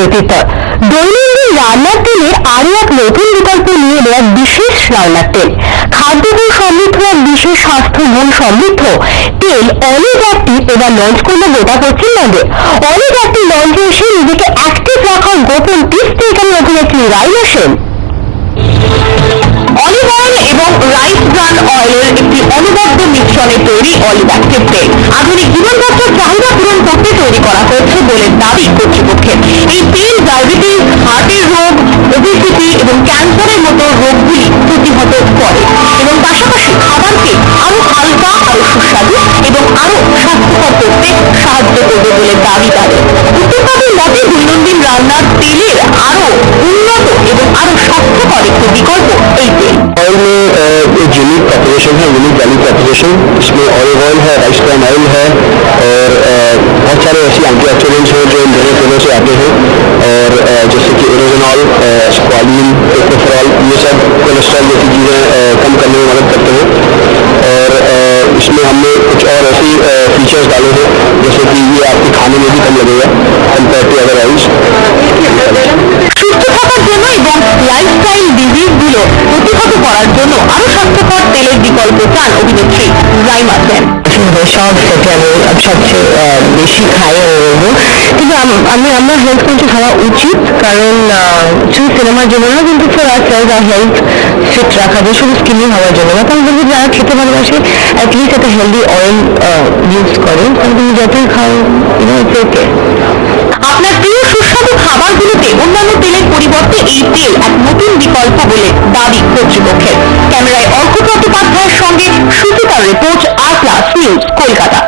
প্রত্যুত্তর। দৈনন্দিন রান্নার তেলের আরো এক নতুন বিকল্প নিয়ে এলো এক বিশেষ রান্নার তেল। খাদ্যগুণ সমৃদ্ধ এক বিশেষ স্বাস্থ্য গুণ সমৃদ্ধ তেল অলিভ অ্যাক্টিভ এবার লঞ্চ করলো গোটা পশ্চিমবঙ্গে। অলিভ অ্যাক্টিভ লঞ্চে এসে নিজেকে অ্যাক্টিভ রাখার গোপন টিপস পেয়ে অভিনেত্রী রাইমা সেন। অলিভ অয়েল এবং রাইস ব্রান অয়েলের একটি অনবদ্য মিশ্রণে তৈরি অলিভ অ্যাক্টিভ তেল আধুনিক জীবনযাত্রার চাহিদা পূরণ করতে তৈরি করা হয়েছে বলে দাবি কর্তৃপক্ষের। এই তেল ডায়াবেটিস, হার্টের রোগ, ওবেসিটি এবং ক্যান্সারের মতো রোগগুলি প্রতিহত করে এবং পাশাপাশি খাবারকে আরো হালকা, আরো সুস্বাদু এবং আরো স্বাস্থ্যকর করতে সাহায্য করবে বলে দাবি তাদের। উদ্যোক্তাদের মতে দৈনন্দিন রান্নার তেলের আরো উন্নত এবং আরো স্বাস্থ্যকর একটি বিকল্প এই तेल। ऑयल में एक यूनिक प्रॉपोजिशन है, यूनिक वैल्यू प्रॉपोजिशन। इसमें ऑलिव ऑयल है, राइस ब्रान ऑयल है और बहुत सारे ऐसी एंटीऑक्सीडेंट्स हैं जो इन दोनों तेलों से आते हैं और जैसे कि ओरिजिनॉल, स्क्वालिन, टोकोफेरॉल, ये सब कोलेस्ट्रॉल जैसी चीज़ें कम करने में मदद करते हैं। और इसमें हमने कुछ और ऐसी फीचर्स डाले हैं जैसे कि ये आपके खाने में भी कम लगेगा कम्पेयर टू अदर ऑयल्स। সুস্থ থাকার জন্য এবং লাইফস্টাইল ডিজিজগুলো প্রতিহত করার জন্য আরো স্বাস্থ্যকর তেলের বিকল্প চান অভিনেত্রী রাইমা সেন। সব থেকে আমি সবচেয়ে বেশি খাই বলবো, কিন্তু আমরা হেলথ কনসিয়াস হওয়া উচিত, কারণ শুধু সিনেমার জন্য না, কিন্তু ফর আওয়ারসেলস হেলথ ফিট রাখার জন্য, শুধু স্কিনি হওয়ার জন্য না। কারণ বলবো যারা খেতে ভালোবাসে অ্যাটলিস্ট একটা হেলদি অয়েল ইউজ করে, কারণ তুমি যতই খাও ইটস ওকে। আপনার প্রিয় সুস্বাদু খাবারগুলোতে অন্যান্য তেলের পরিবর্তে এই তেল এক নতুন বিকল্প বলে দাবি কর্তৃপক্ষের। ক্যামেরায় অর্ক চট্টোপাধ্যায়ের সঙ্গে সুচিতার রিপোর্ট, আর প্লাস নিউজ, কলকাতা।